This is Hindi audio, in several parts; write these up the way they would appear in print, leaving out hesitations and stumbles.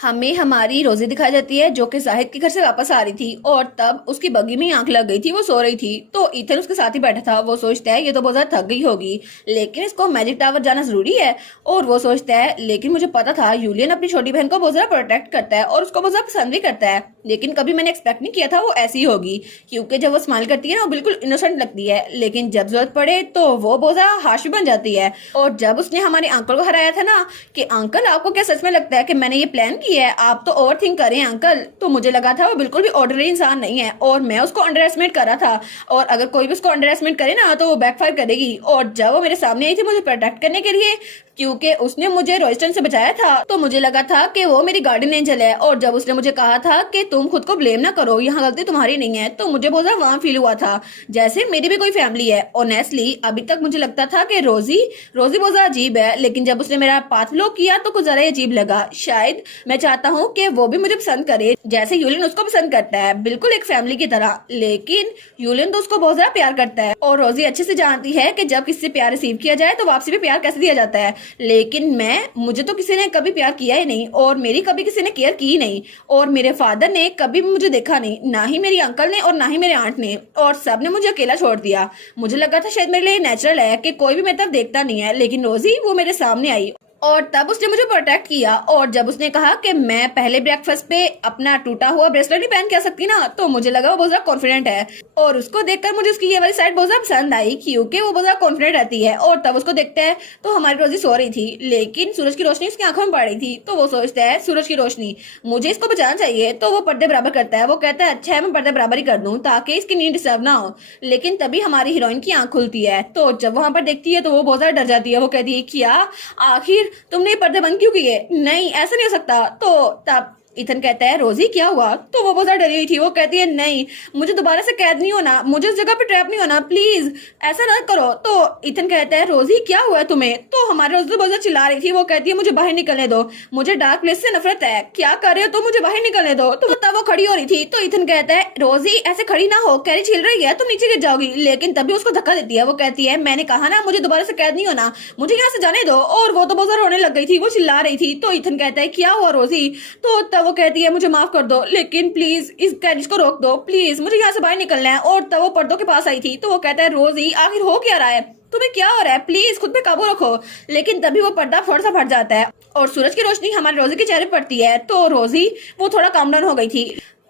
हमें हमारी रोजी दिखाई जाती है जो कि जाहिद के घर से वापस आ रही थी और तब उसकी बग्गी में ही आंख लग गई थी। वो सो रही थी तो ईथन उसके साथ ही बैठा था। वो सोचता है ये तो बहुत ज्यादा थक गई होगी, लेकिन इसको मैजिक टावर जाना जरूरी है। और वो सोचता है लेकिन मुझे पता था यूलियन अपनी छोटी बहन को बहुत ज्यादा प्रोटेक्ट करता है और उसको बहुत ज्यादा पसंद भी करता है, लेकिन कभी मैंने एक्सपेक्ट नहीं किया था वो ऐसी होगी, क्योंकि जब वो स्माइल करती है ना वो बिल्कुल इनोसेंट लगती है, लेकिन जब जरूरत पड़े तो वो बहुत ज्यादा हाश भी बन जाती है। और जब उसने हमारे अंकल को हराया था ना कि अंकल आपको क्या सच में लगता है कि मैंने ये प्लान किया है, आप तो ओवर थिंक करें अंकल, तो मुझे लगा था वो बिल्कुल भी ऑर्डिनरी इंसान नहीं है और मैं उसको अंडर एस्टिमेट कर रहा था। और अगर कोई भी उसको अंडर एस्टिमेट करे ना तो वो बैकफायर करेगी। और जब वो मेरे सामने आई थी मुझे प्रोटेक्ट करने के लिए, क्योंकि उसने मुझे रॉयस्टन से बचाया था, तो मुझे लगा था कि वो मेरी गार्डियन एंजल है। और जब उसने मुझे कहा था कि तुम खुद को ब्लेम ना करो, यहाँ गलती तुम्हारी नहीं है, तो मुझे बहुत ज्यादा वार्म फील हुआ था, जैसे मेरी भी कोई फैमिली है। ऑनेस्टली अभी तक मुझे लगता था कि रोजी रोजी बहुत ज्यादा अजीब है, लेकिन जब उसने मेरा पाथ ब्लॉक किया तो कुछ ज्यादा अजीब लगा। शायद मैं चाहता हूँ कि वो भी मुझे पसंद करे जैसे यूलियन उसको पसंद करता है, बिल्कुल एक फैमिली की तरह। लेकिन यूलियन तो उसको बहुत ज्यादा प्यार करता है और रोजी अच्छे से जानती है कि जब किसी से प्यार रिसीव किया जाए तो वापसी भी प्यार कैसे दिया जाता है। लेकिन मुझे तो किसी ने कभी प्यार किया ही नहीं और मेरी कभी किसी ने केयर की ही नहीं, और मेरे फादर ने कभी भी मुझे देखा नहीं, ना ही मेरी अंकल ने और ना ही मेरे आंट ने, और सब ने मुझे अकेला छोड़ दिया। मुझे लगा था शायद मेरे लिए नेचुरल है कि कोई भी मेरी तरफ देखता नहीं है, लेकिन रोजी वो मेरे सामने आई और तब उसने मुझे प्रोटेक्ट किया। और जब उसने कहा कि मैं पहले ब्रेकफास्ट पे अपना टूटा हुआ ब्रेसलेट नहीं पहन के आ सकती ना, तो मुझे लगा वो बहुत ज्यादा कॉन्फिडेंट है। और उसको देखकर मुझे उसकी ये वाली साइड बहुत ज्यादा पसंद आई, क्योंकि वो बहुत ज्यादा कॉन्फिडेंट रहती है। और तब उसको देखता है तो हमारी रोजी सो रही थी, लेकिन सूरज की रोशनी उसकी आंखों में पड़ रही थी, तो वो सोचता है सूरज की रोशनी, मुझे इसको बचाना चाहिए। तो वो पर्दे बराबर करता है। वो कहता है अच्छा है मैं पर्दे बराबर ही कर दूं ताकि इसकी नींद डिस्टर्ब ना हो। लेकिन तभी हमारी हीरोइन की आंख खुलती है, तो जब वहां पर देखती है तो वो बहुत ज्यादा डर जाती है। वो कहती है क्या आखिर तुमने पर्दे बंद क्यों किए? नहीं ऐसा नहीं हो सकता। तो तब इथन कहता है रोजी क्या हुआ? तो वो बहुत ज्यादा डरी हुई थी। वो कहती है नहीं मुझे दोबारा से कैद नहीं होना, मुझे उस जगह पे ट्रैप नहीं होना, प्लीज ऐसा ना करो। तो इथन कहता है रोजी क्या हुआ तुम्हें? तो हमारी रोजी तो बहुत ज्यादा चिल्ला रही थी। वो कहती है मुझे बाहर निकलने दो, मुझे डार्क प्लेस से नफरत है, क्या कर रहे हो तो मुझे बाहर निकलने दो। तो तब वो खड़ी हो रही थी। तो इथन कहता है रोजी ऐसे खड़ी ना हो, कैरी छिल रही है तुम नीचे गिर जाओगी। लेकिन तभी उसको धक्का देती है। वो कहती है मैंने कहा ना मुझे दोबारा से कैद नहीं होना, मुझे यहाँ से जाने दो। और वो तो बहुत ज्यादा रोने लग गई थी, वो चिल्ला रही थी। तो इथन कहता है क्या हुआ रोजी? तो तब वो कहती है मुझे माफ कर दो, लेकिन प्लीज इस कैरिज को रोक दो, प्लीज मुझे यहाँ से बाहर निकलना है। और तब वो पर्दों के पास आई थी। तो वो कहता है रोजी आखिर हो क्या रहा है, तुम्हें क्या हो रहा है, प्लीज खुद पे काबू रखो। लेकिन तभी वो पर्दा थोड़ा सा फट जाता है और सूरज की रोशनी हमारे रोजी के चेहरे पड़ती है। तो रोजी वो थोड़ा काम डाउन हो गई थी,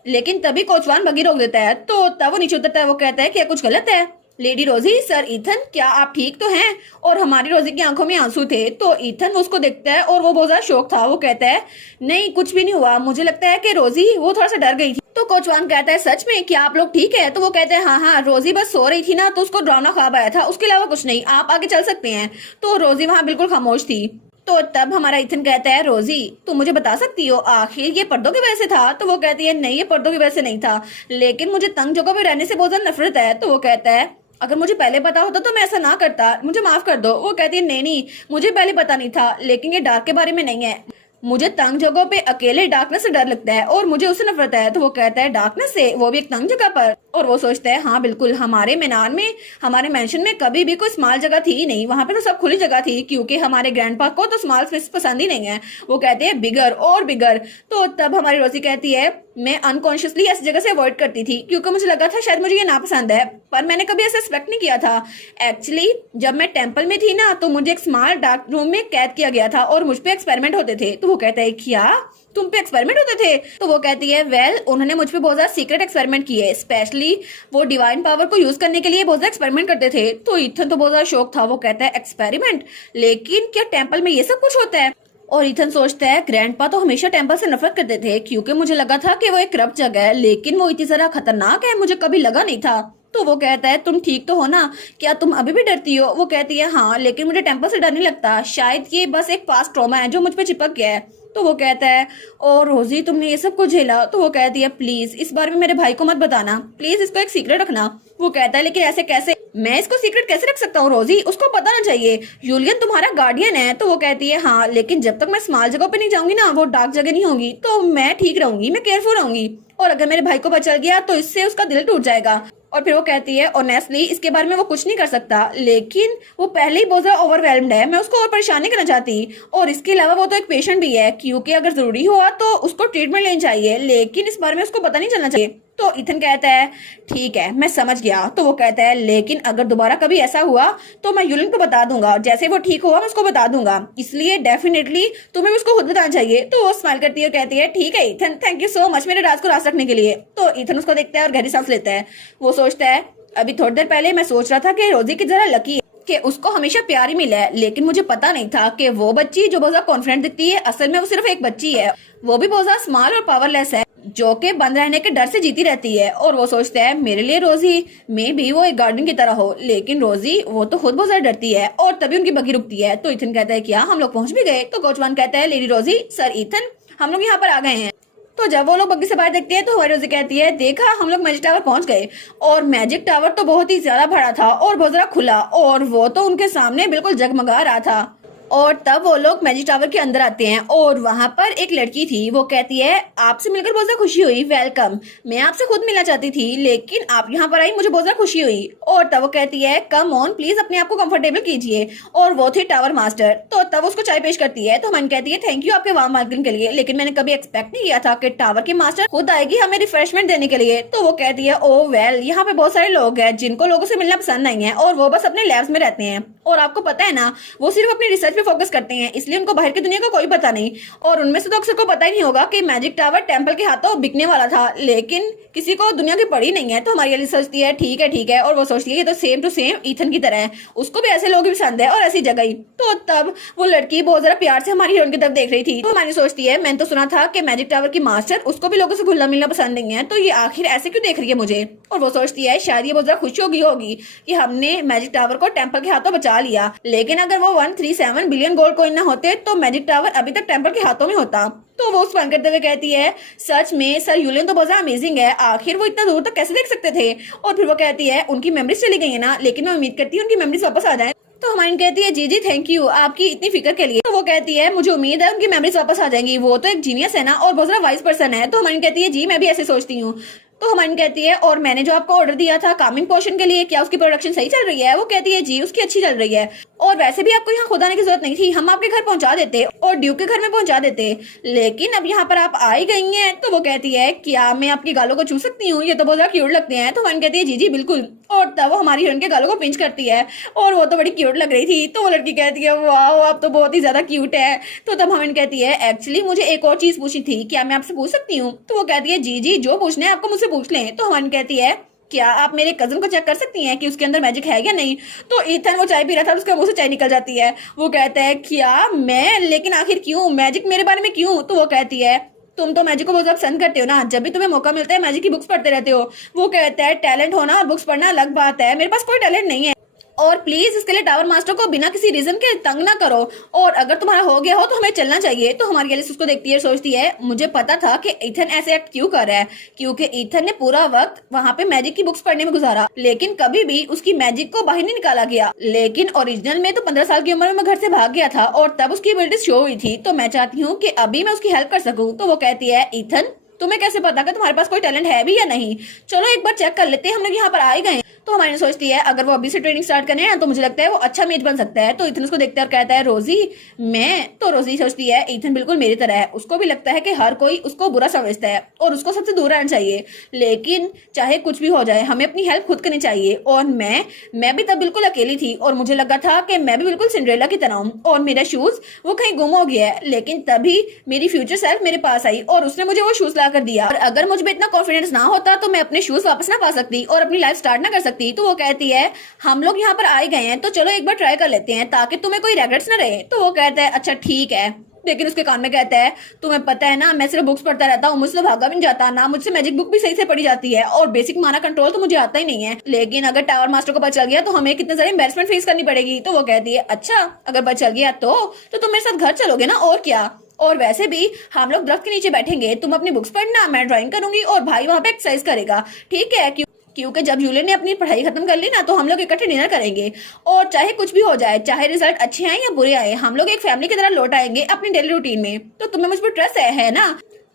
लेकिन तभी कोचवान बगी रोक देता है। तो तब वो नीचे उतरता है। वो कहता है क्या कुछ गलत है? लेडी रोजी सर ईथन क्या आप ठीक तो हैं? और हमारी रोजी की आंखों में आंसू थे। तो ईथन उसको देखता है और वो बहुत ज्यादा शौक था। वो कहता है नहीं कुछ भी नहीं हुआ, मुझे लगता है कि रोजी वो थोड़ा सा डर गई थी। तो कोचवान कहता है सच में क्या आप लोग ठीक है? तो वो कहते हैं हाँ हाँ रोजी बस सो रही थी ना तो उसको डरावना ख्वाब आया था, उसके अलावा कुछ नहीं, आप आगे चल सकते हैं। तो रोजी वहां बिल्कुल खामोश थी। तो तब हमारा इथन कहता है रोजी तुम मुझे बता सकती हो आखिर ये पर्दों की वजह से था? तो वो कहती है नहीं ये पर्दों की वजह से नहीं था, लेकिन मुझे तंग जगह पे रहने से बहुत ज्यादा नफरत है। तो वो कहता है अगर मुझे पहले पता होता तो मैं ऐसा ना करता, मुझे माफ कर दो। वो कहती है नहीं नहीं मुझे पहले पता नहीं था, लेकिन ये डार्क के बारे में नहीं है, मुझे तंग जगहों पे अकेले डार्कनेस से डर लगता है और मुझे उससे नफरत है। तो वो कहता है डार्कनेस से, वो भी एक तंग जगह पर? और वो सोचता है हाँ बिल्कुल, हमारे मीनार में हमारे मेंशन में कभी भी कोई स्मॉल जगह थी ही नहीं, वहां पे तो सब खुली जगह थी, क्योंकि हमारे ग्रैंडपा को तो स्मॉल स्पेस पसंद ही नहीं है। वो कहते हैं बिगर और बिगर। तो तब हमारी रोजी कहती है मैं अनकॉन्शियसली ऐसी जगह से अवॉइड करती थी क्योंकि मुझे लगा था शायद मुझे ये नापसंद है, पर मैंने कभी ऐसा एक्सपेक्ट नहीं किया था। एक्चुअली जब मैं टेंपल में थी ना तो मुझे एक स्मॉल डार्क रूम में कैद किया गया था और मुझ पे एक्सपेरिमेंट होते थे। तो वो कहता है क्या तुम पे एक्सपेरिमेंट होते थे? तो वो कहती है वेल उन्होंने मुझ पे बहुत ज्यादा सीक्रेट एक्सपेरिमेंट किए, स्पेशली वो डिवाइन पावर को यूज करने के लिए बहुत ज्यादा एक्सपेरिमेंट करते थे। तो इथन तो बहुत ज्यादा शौक था। वो कहता है एक्सपेरिमेंट, लेकिन क्या टेंपल में ये सब कुछ होता है? और इथन सोचता है ग्रैंडपा तो हमेशा टेंपल से नफरत करते थे क्योंकि मुझे लगा था कि वो एक करप्ट जगह है, लेकिन वो इतनी ज्यादा खतरनाक है मुझे कभी लगा नहीं था। तो वो कहता है तुम ठीक तो हो ना, क्या तुम अभी भी डरती हो? वो कहती है हाँ लेकिन मुझे टेंपल से डर नहीं लगता, शायद ये बस एक पास्ट ट्रॉमा है जो मुझ पे चिपक गया है। तो वो कहता है और रोजी तुमने ये सब कुछ झेला? तो वो कहती है प्लीज इस बारे में मेरे भाई को मत बताना, प्लीज इसको एक सीक्रेट रखना। वो कहता है लेकिन ऐसे कैसे, मैं इसको सीक्रेट कैसे रख सकता हूँ रोजी, उसको पता ना चाहिए, यूलियन तुम्हारा गार्डियन है। तो वो कहती है हाँ लेकिन जब तक मैं स्मॉल जगह पे नहीं जाऊंगी ना, वो डार्क जगह नहीं होंगी, तो मैं ठीक रहूंगी, मैं केयरफुल रहूंगी, और अगर मेरे भाई को बचा गया तो इससे उसका दिल टूट जाएगा। और फिर वो कहती है ऑनेस्टली इसके बारे में वो कुछ नहीं कर सकता, लेकिन वो पहले ही बहुत ज्यादा ओवरवेल्म्ड है, मैं उसको और परेशान नहीं करना चाहती। और इसके अलावा वो तो एक पेशेंट भी है, क्योंकि अगर जरूरी हुआ तो उसको ट्रीटमेंट लेनी चाहिए, लेकिन इस बारे में उसको पता नहीं चलना चाहिए। तो इथन कहता है ठीक है मैं समझ गया। तो वो कहता है लेकिन अगर दोबारा कभी ऐसा हुआ तो मैं यूलिन को बता दूंगा, जैसे वो ठीक हुआ मैं उसको बता दूंगा, इसलिए डेफिनेटली तुम्हें उसको खुद बताना चाहिए। तो वो स्माइल करती है और कहती है ठीक है Ethan, thank you so much मेरे राज को राज रखने के लिए। तो इथन उसको देखता है और गहरी सांस लेता है। वो सोचता है अभी थोड़ी देर पहले मैं सोच रहा था कि रोजी की जरा लकी है कि उसको हमेशा प्यार ही मिला है, लेकिन मुझे पता नहीं था कि वो बच्ची जो बहुत ज्यादा कॉन्फिडेंट दिखती है असल में वो सिर्फ एक बच्ची है, वो भी बहुत ज्यादा स्मॉल और पावरलेस है, जो कि बंद रहने के डर से जीती रहती है। और वो सोचता है मेरे लिए रोजी में भी वो एक गार्डन की तरह हो, लेकिन रोजी वो तो खुद बहुत ज्यादा डरती है। और तभी उनकी बग्गी रुकती है। तो इथन कहता है क्या हम लोग पहुंच भी गए? तो कोचवान कहता है लेडी रोजी, सर इथन, हम लोग यहाँ पर आ गए हैं। तो जब वो लोग बग्गी से बाहर देखते हैं तो हमारी रोजी कहती है देखा हम लोग मैजिक टावर पहुंच गए। और मैजिक टावर तो बहुत ही ज्यादा बड़ा था और बहुत ज्यादा खुला, और वो तो उनके सामने बिल्कुल जगमगा रहा था। और तब वो लोग मैजिक टावर के अंदर आते हैं और वहां पर एक लड़की थी। वो कहती है आपसे मिलकर बहुत ज्यादा खुशी हुई, वेलकम, मैं आपसे खुद मिलना चाहती थी लेकिन आप यहाँ पर आई, मुझे बहुत ज्यादा खुशी हुई। और तब वो कहती है कम ऑन प्लीज अपने आप को कंफर्टेबल कीजिए। और वो थे टावर मास्टर। तो तब उसको चाय पेश करती है। तो मन कहती है थैंक यू आपके वार्म वेलकम के लिए, लेकिन मैंने कभी एक्सपेक्ट नहीं किया था कि टावर की मास्टर खुद आएगी हमें रिफ्रेशमेंट देने के लिए। तो वो कहती है ओ वेल, यहाँ पे बहुत सारे लोग हैं जिनको लोगों से मिलना पसंद नहीं है और वो बस अपने लैब्स में रहते हैं, और आपको पता है ना वो सिर्फ अपनी रिसर्च पे फोकस करते हैं, इसलिए उनको बाहर की दुनिया का कोई पता नहीं। और उनमें से तो अक्सर को पता ही नहीं होगा कि मैजिक टावर टेम्पल के हाथों बिकने वाला था, लेकिन किसी को दुनिया की पड़ी नहीं है। तो हमारी अली सोचती है ठीक है, और वो सोचती है कि तो सेम टू सेम ईथन की तरह है, उसको भी ऐसे लोग ही पसंद है और ऐसी जगह ही। तो तब वो लड़की बहुत ज्यादा प्यार से हमारी हीरोइन की तरफ देख रही थी। तो हमारी सोचती है मैंने तो सुना था कि मैजिक टावर की मास्टर उसको भी लोगों से घुलना मिलना पसंद नहीं है, तो ये आखिर ऐसे क्यों देख रही है मुझे। और वो सोचती है शायद ये बहुत ज्यादा खुश होगी कि हमने मैजिक टावर को टेम्पल के हाथों बचा लिया, लेकिन अगर वो 137 बिलियन गोल्ड कॉइन न होते तो मैजिक टावर अभी तक टेम्पल के हाथों में होता। तो वो स्माइल करते हुए कहती है सच में सर यूलियन तो बहुत ज्यादा अमेजिंग है, आखिर वो इतना दूर तक कैसे देख सकते थे। और फिर वो कहती है उनकी मेमोरीज चली गई है ना, लेकिन मैं उम्मीद करती हूँ उनकी मेमोरीज वापस आ जाए। तो हमारी कहती है जी जी थैंक यू आपकी इतनी फिक्र के लिए। तो वो कहती है मुझे उम्मीद है उनकी मेमोरीज वापस आ जाएंगी, वो तो एक जीनियस है ना और बहुत ज्यादा वाइज पर्सन है। तो हमारी कहती है जी मैं भी ऐसे सोचती हूँ। तो हमारी कहती है और मैंने जो आपको ऑर्डर दिया था कामिंग पोशन के लिए, क्या उसकी प्रोडक्शन सही चल रही है? वो कहती है जी उसकी अच्छी चल रही है, और वैसे भी आपको यहाँ खुद आने की जरूरत नहीं थी, हम आपके घर पहुंचा देते और ड्यूक के घर में पहुंचा देते, लेकिन अब यहाँ पर आप आ ही गई हैं। तो वो कहती है क्या मैं आपकी गालों को छू सकती हूँ, ये तो बहुत ज्यादा क्यूट लगते हैं। तो हमारी कहती है जी जी बिल्कुल। और तब वो हमारी हीरोइन के गालों को पिंच करती है और वो तो बड़ी क्यूट लग रही थी। तो वो लड़की कहती है वाह आप तो बहुत ही ज्यादा क्यूट है। तो तब हमें कहती है एक्चुअली मुझे एक और चीज पूछनी थी, क्या मैं आपसे पूछ सकती हूँ? तो वो कहती है जी जी जो पूछना है आपको मुझसे पूछ लें। तो हमारी कहती है क्या आप मेरे कजन को चेक कर सकती हैं कि उसके अंदर मैजिक है या नहीं? तो ईथन वो चाय पी रहा था, उसके मुंह से चाय निकल जाती है। वो कहता है क्या मैं, लेकिन आखिर क्यों, मैजिक मेरे बारे में क्यों? तो वो कहती है तुम तो मैजिक को बहुत ज्यादा पसंद करते हो ना, जब भी तुम्हें मौका मिलता है मैजिक की बुक्स पढ़ते रहते हो। वो कहता है टैलेंट होना और बुक्स पढ़ना अलग बात है, मेरे पास कोई टैलेंट नहीं है, और प्लीज इसके लिए टावर मास्टर को बिना किसी रीजन के तंग ना करो, और अगर तुम्हारा हो गया हो तो हमें चलना चाहिए। तो हमारी एलिस उसको देखती है, सोचती है मुझे पता था कि ईथन ऐसे एक्ट क्यों कर रहा है, क्योंकि ईथन ने पूरा वक्त वहाँ पे मैजिक की बुक्स पढ़ने में गुजारा, लेकिन कभी भी उसकी मैजिक को बाहर नहीं निकाला गया। लेकिन ओरिजिनल में तो 15 साल की उम्र में मैं घर से भाग गया था और तब उसकी एबिलिटीज शो हुई थी, तो मैं चाहती हूँ कि अभी मैं उसकी हेल्प कर सकूँ। तो वो कहती है ईथन तुम्हें कैसे पता कि तुम्हारे पास कोई टैलेंट है भी या नहीं, चलो एक बार चेक कर लेते हैं, हम लोग यहाँ पर आ ही गए। तो हमारी सोचती है अगर वो अभी से ट्रेनिंग स्टार्ट करें ना तो मुझे लगता है वो अच्छा मेज बन सकता है। तो इथन उसको देखता है और कहता है रोजी मैं। तो रोजी सोचती है ईथन बिल्कुल मेरी तरह है, उसको भी लगता है कि हर कोई उसको बुरा समझता है और उसको सबसे दूर रहना चाहिए, लेकिन चाहे कुछ भी हो जाए हमें अपनी हेल्प खुद करनी चाहिए। और मैं भी तब बिल्कुल अकेली थी और मुझे लगा था कि मैं भी बिल्कुल सिंड्रेला की तरह हूँ और मेरा शूज वो कहीं गुम हो गया है, लेकिन तभी मेरी फ्यूचर सेल्फ मेरे पास आई और उसने मुझे वो शूज ला कर दिया, और अगर मुझ में इतना कॉन्फिडेंस ना होता तो मैं अपने शूज वापस ना पा सकती और अपनी लाइफ स्टार्ट ना कर सकती। तो वो कहती है हम लोग यहाँ पर आए गए हैं तो चलो एक बार ट्राई कर लेते हैं ताकि तुम्हें कोई रेग्रेट्स ना रहे। तो वो कहता है अच्छा ठीक है, लेकिन उसके कान में कहता है तुम्हें पता है ना मैं सिर्फ बुक्स पढ़ता रहता हूँ, मुझसे तो भागा भी नहीं जाता, ना मुझसे मैजिक बुक भी सही से पढ़ी जाती है और बेसिक माना कंट्रोल तो मुझे आता ही नहीं है, लेकिन अगर टावर मास्टर को पता चल गया तो हमें कितने सारे एम्बैरेसमेंट फेस करनी पड़ेगी। तो वो कहती है अच्छा अगर पता चल गया तो तुम मेरे साथ घर चलोगे ना, और क्या, और वैसे भी हम लोग दरख्त के नीचे बैठेंगे, तुम अपनी बुक्स पढ़ना, मैं ड्राइंग करूंगी और भाई वहाँ पे एक्सरसाइज करेगा, ठीक है? क्योंकि जब यूलियन ने अपनी पढ़ाई खत्म कर ली ना तो हम लोग इकट्ठे डिनर करेंगे, और चाहे कुछ भी हो जाए, चाहे रिजल्ट अच्छे आए या बुरे आए, हम लोग एक फैमिली की तरह लौट आएंगे अपनी डेली रूटीन में। तो तुम्हें मुझ पर ट्रस्ट है ना?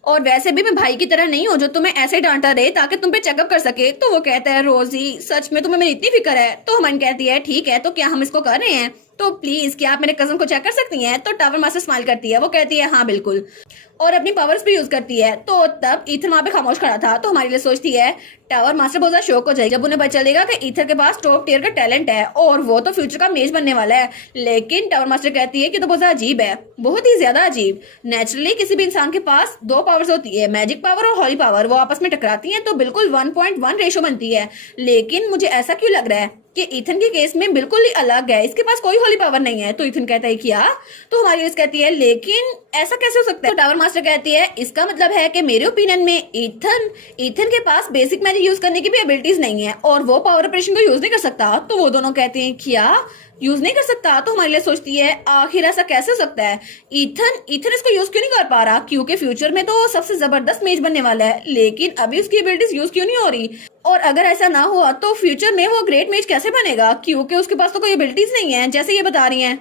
और वैसे भी मैं भाई की तरह नहीं हूँ जो तुम्हें ऐसे डांटा रहे ताकि तुम पे चेकअप कर सके। तो वो कहता है रोजी सच में तुम्हें मेरी इतनी फिक्र है। तो हमन कहती है ठीक है तो क्या हम इसको कर रहे हैं, तो प्लीज क्या आप मेरे कजन को चेक कर सकती हैं। तो टावर मास्टर स्माइल करती है, वो कहती है हाँ बिल्कुल, और अपनी पावर्स भी यूज करती है। तो तब ईथर वहां पे खामोश खड़ा था, तो हमारे लिए सोचती है टावर मास्टर बहुत ज्यादा शौक हो जाएगी जब उन्हें पता चलेगा कि ईथर के पास टॉप टियर का टैलेंट है और वो तो फ्यूचर का मेज बनने वाला है। लेकिन टावर मास्टर कहती है कि तो बहुत ज्यादा अजीब है, बहुत ही ज्यादा अजीब। नेचुरली किसी भी इंसान के पास दो पावर्स होती है, मैजिक पावर और हॉली पावर, वो आपस में टकराती हैं तो बिल्कुल 1.1 रेशो बनती है। लेकिन मुझे ऐसा क्यों लग रहा है कि इथन के केस में बिल्कुल ही अलग है, इसके पास कोई होली पावर नहीं है। तो इथन कहता है क्या, तो हमारी लिस्ट कहती है लेकिन ऐसा कैसे हो सकता है। तो टावर मास्टर कहती है इसका मतलब है कि मेरे ओपिनियन में इथन के पास बेसिक मैजिक यूज करने की भी एबिलिटीज नहीं है और वो पावर ऑपरेशन को यूज नहीं कर सकता। तो वो दोनों कहते हैं क्या यूज नहीं कर सकता। तो हमारे लिए सोचती है आखिर ऐसा कैसे हो सकता है, इथन इसको यूज क्यों नहीं कर पा रहा, क्योंकि फ्यूचर में तो सबसे जबरदस्त मेज बनने वाला है लेकिन अभी उसकी एबिलिटीज यूज क्यों नहीं हो रही। और अगर ऐसा ना हुआ तो फ्यूचर में वो ग्रेट मेज कैसे बनेगा, क्योंकि उसके पास तो कोई एबिलिटीज नहीं है जैसे ये बता रही हैं।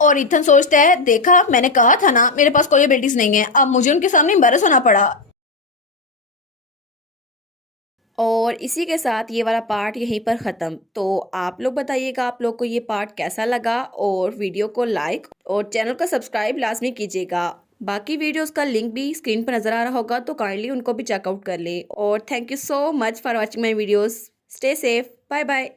और इथन सोचता है देखा मैंने कहा था ना मेरे पास कोई एबिलिटीज नहीं है, अब मुझे उनके सामने एम्बैरस होना पड़ा। और इसी के साथ ये वाला पार्ट यहीं पर ख़त्म। तो आप लोग बताइएगा आप लोग को ये पार्ट कैसा लगा, और वीडियो को लाइक और चैनल को सब्सक्राइब लाजमी कीजिएगा। बाकी वीडियोस का लिंक भी स्क्रीन पर नज़र आ रहा होगा तो काइंडली उनको भी चेकआउट कर लें। और thank you so much for watching my videos. Stay safe, bye bye.